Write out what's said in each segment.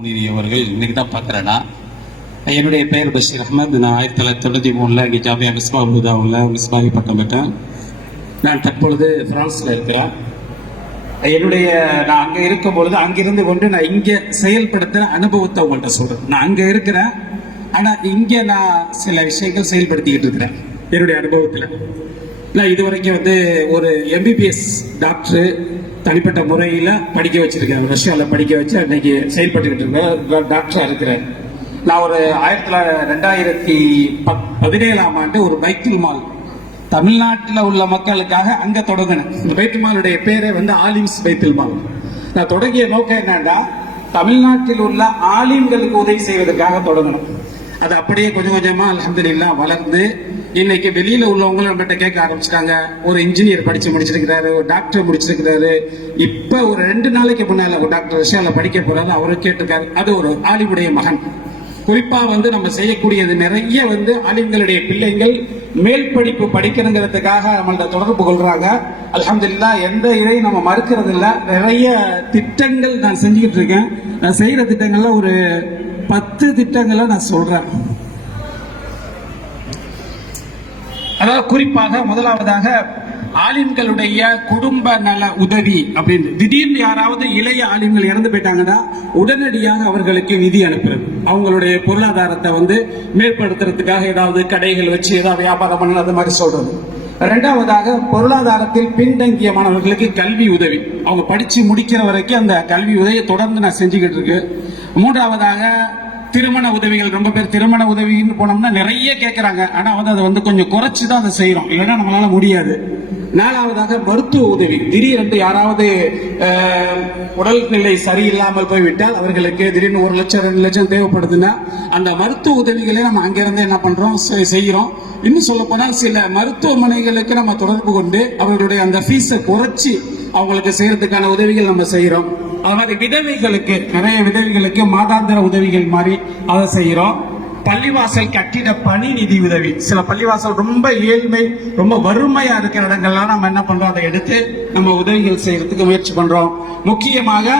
அவர்கள் இன்னைக்கு தான் பார்க்குறேன்னா. என்னுடைய பெயர் பஷீர் அஹமத். நான் 1993 இங்கே ஜாமியா மிஸ்பா அபுதாவில் மிஸ்பாகி பட்டம் பெற்றேன். நான் தற்பொழுது ஃப்ரான்ஸில் இருக்கிறேன். நான் அங்கே இருக்கும் பொழுது அங்கிருந்து கொண்டு நான் இங்கே செயல்படுத்துகிற அனுபவத்தை உங்கள்கிட்ட சொல்கிறேன். நான் அங்கே இருக்கிறேன், ஆனால் இங்கே நான் சில விஷயங்கள் செயல்படுத்திக்கிட்டு இருக்கிறேன். என்னுடைய அனுபவத்தில் நான் இது வரைக்கும் ஒரு எம்பிபிஎஸ் டாக்டரு தனிப்பட்ட முறையில் படிக்க வச்சிருக்கேன். ரஷ்யாவில் படிக்க வச்சு அன்னைக்கு செயல்பட்டுக்கிட்டு இருக்கேன், டாக்டராக இருக்கிறேன். நான் ஒரு 2017ஆம் ஆண்டு ஒரு பைத்துல் மால் தமிழ்நாட்டில் உள்ள மக்களுக்காக அங்கே தொடங்கினேன். இந்த பைத்துல் மாலுடைய பேரே ஆலிம்ஸ் பைத்துல் மால். நான் தொடங்கிய நோக்கம் என்னன்னா, தமிழ்நாட்டில் உள்ள ஆலிம்களுக்கு உதவி செய்வதற்காக தொடங்கணும். அது அப்படியே கொஞ்சம் கொஞ்சமாக அல்ஹம்துலில்லாஹ் வளர்ந்து இன்னைக்கு வெளியில உள்ளவங்களும் நம்மகிட்ட கேட்க ஆரம்பிச்சிட்டாங்க. ஒரு இன்ஜினியர் படிச்சு முடிச்சிருக்கிறாரு, ஒரு டாக்டர் முடிச்சிருக்கிறாரு. இப்ப ஒரு 2 நாளைக்கு முன்னால ஒரு டாக்டர் ரஷ்யால படிக்க போறாரு, அவரு கேட்டிருக்காரு. அது ஒரு ஆலிமுடைய மகன். குறிப்பா நம்ம செய்யக்கூடியது நிறைய ஆலிம்களுடைய பிள்ளைகள் மேல் படிப்பு படிக்கணுங்கிறதுக்காக நம்மள்ட்ட தொடர்பு கொள்றாங்க. அல்ஹம்துலில்லாஹ் எந்த இதை நம்ம மறுக்கிறது இல்லை. நிறைய திட்டங்கள் நான் செஞ்சுக்கிட்டு இருக்கேன். நான் செய்யற திட்டங்கள்ல ஒரு 10 திட்டங்களை நான் சொல்றேன். அதாவது குறிப்பாக முதலாவதாக ஆலிம்களுடைய குடும்ப நல உதவி அப்படின்னு. திடீர்னு யாராவது இளைய ஆலிம்கள் இறந்து போயிட்டாங்கன்னா உடனடியாக அவர்களுக்கு நிதி அனுப்புறது, அவங்களுடைய பொருளாதாரத்தை மேற்படுத்துறதுக்காக ஏதாவது கடைகள் வச்சு ஏதாவது வியாபாரம் பண்ண அது மாதிரி சொல்றது. இரண்டாவதாக பொருளாதாரத்தில் பின்தங்கிய மாணவர்களுக்கு கல்வி உதவி, அவங்க படிச்சு முடிக்கிற வரைக்கும் அந்த கல்வி உதவியை தொடர்ந்து நான் செஞ்சுக்கிட்டு இருக்கு. மூன்றாவதாக திருமண உதவிகள். ரொம்ப பேர் திருமண உதவின்னு போனோம்னா நிறைய கேட்கறாங்க, ஆனா அதை கொஞ்சம் குறைச்சுதான் அதை செய்யறோம், இல்லைன்னா நம்மளால முடியாது. நாலாவதாக மருத்துவ உதவி. திடீரென்று யாராவது உடல்நிலை சரியில்லாமல் போய்விட்டால் அவர்களுக்கு திடீர்னு 1 லட்சம் 2 லட்சம் தேவைப்படுதுன்னா அந்த மருத்துவ உதவிகளை நம்ம அங்கிருந்து என்ன பண்றோம், செய்யறோம். இன்னும் சொல்ல போனால் சில மருத்துவமனைகளுக்கு நம்ம தொடர்பு கொண்டு அவர்களுடைய அந்த ஃபீஸை குறைச்சி அவங்களுக்கு செய்யறதுக்கான உதவிகள் நம்ம செய்யறோம். அதாவது விதவைகளுக்கு, நிறைய விதவைகளுக்கு மாதாந்திர உதவிகள் மாதிரி அதை செய்யறோம். பள்ளிவாசல் கட்டிட பணி நிதி உதவி. சில பள்ளிவாசல் ரொம்ப ஏழ்மை, ரொம்ப வறுமையா இருக்கிற இடங்கள்லாம் நம்ம என்ன பண்றோம், அதை எடுத்து நம்ம உதவிகள் செய்யறதுக்கு முயற்சி பண்றோம். முக்கியமாக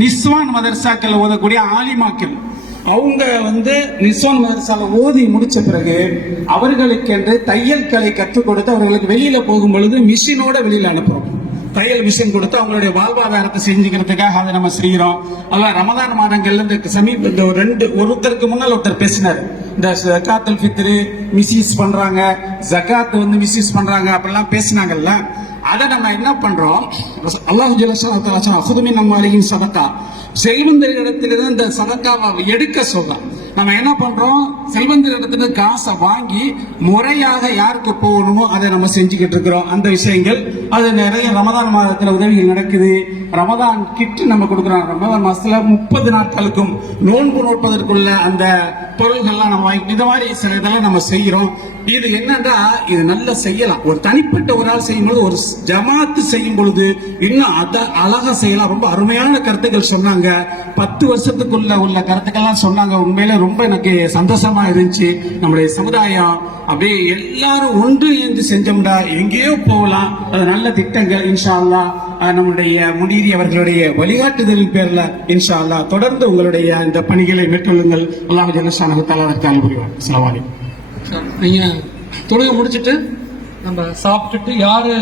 நிஸ்வான் மதரசாக்கள் ஓதக்கூடிய ஆலிமாக்கள், அவங்க நிஸ்வான் மதரசால ஓதி முடிச்ச பிறகு அவர்களுக்கென்று தையல் கலை கற்றுக் கொடுத்து அவர்களுக்கு வெளியில போகும் பொழுது மிஷினோட வெளியில அனுப்புறோம். தையல் மிஷின் கொடுத்து அவங்களுடைய வாழ்வாதாரத்தை செஞ்சுக்கிறதுக்காக அதை நம்ம செய்யறோம். அதெல்லாம் ரமதான் மாதங்கள்ல ஒருத்தருக்கு முன்னால் ஒருத்தர் பேசினார். இந்த ஜகாத்துல் ஃபித்ர் மிஸ்யூஸ் பண்றாங்க, ஜகாத் மிஸ்யூஸ் பண்றாங்க அப்படிலாம் பேசினாங்கல்ல. அதை நம்ம என்ன பண்றோம், அல்லாஹ் ஜல்லல்லாஹு தஆலா அஹ்துமின் அம்வாலிஹிம் சதகா, செல்வந்தரிடத்திலிருந்து இந்த சதகாவை எடுக்க சொல்றான். நம்ம என்ன பண்றோம், செல்வந்தரிடத்துல காசை வாங்கி முறையாக யாருக்கு போகணுமோ அதை நம்ம செஞ்சுக்கிட்டு இருக்கிறோம். அந்த விஷயங்கள் அது நிறைய ரமதான் மாதத்துல உதவிகள் நடக்குது. ரமதான் கிட் நம்ம கொடுக்குறோம். ரமதான் மாசத்துல 30 நாட்களுக்கும் நோன்பு நோட்பதற்குள்ள அந்த பொருள்கள்லாம் நம்ம வாங்கி இந்த மாதிரி சில இதெல்லாம் நம்ம செய்யறோம். இது என்னன்னா, இது நல்லா செய்யலாம். ஒரு தனிப்பட்ட ஒரு ஆள் செய்யும்போது, ஒரு ஜமாத்து செய்யும் பொழுது இன்னும் அழகா செய்யலாம். ரொம்ப அருமையான கருத்துக்கள் சொன்னாங்க. 10 வருஷத்துக்குள்ள உள்ள கருத்துக்கள்லாம் சொன்னாங்க. உண்மையில ரொம்ப எனக்கு சந்தோஷமா இருந்துச்சு. நம்முடைய சமுதாயம் அப்படியே எல்லாரும் ஒன்று இணைந்து செஞ்சோம்டா எங்கேயோ போகலாம். அது நல்ல திட்டங்கள். இன்ஷா அல்லாஹ் நம்முடைய முனீரி அவர்களுடைய வழிகாட்டுதலின் பேர்ல இன்ஷா அல்லாஹ் தொடர்ந்து உங்களுடைய இந்த பணிகளை மேற்கொள்ளுங்கள். அல்லாஹ் ஜல்லல்லாஹு தஆலா அதற்கு அருள் புரிவார். அஸ்ஸலாமு அலைக்கும். நீங்க தொழுகை முடிச்சுட்டு நம்ம சாப்பிட்டுட்டு யாரு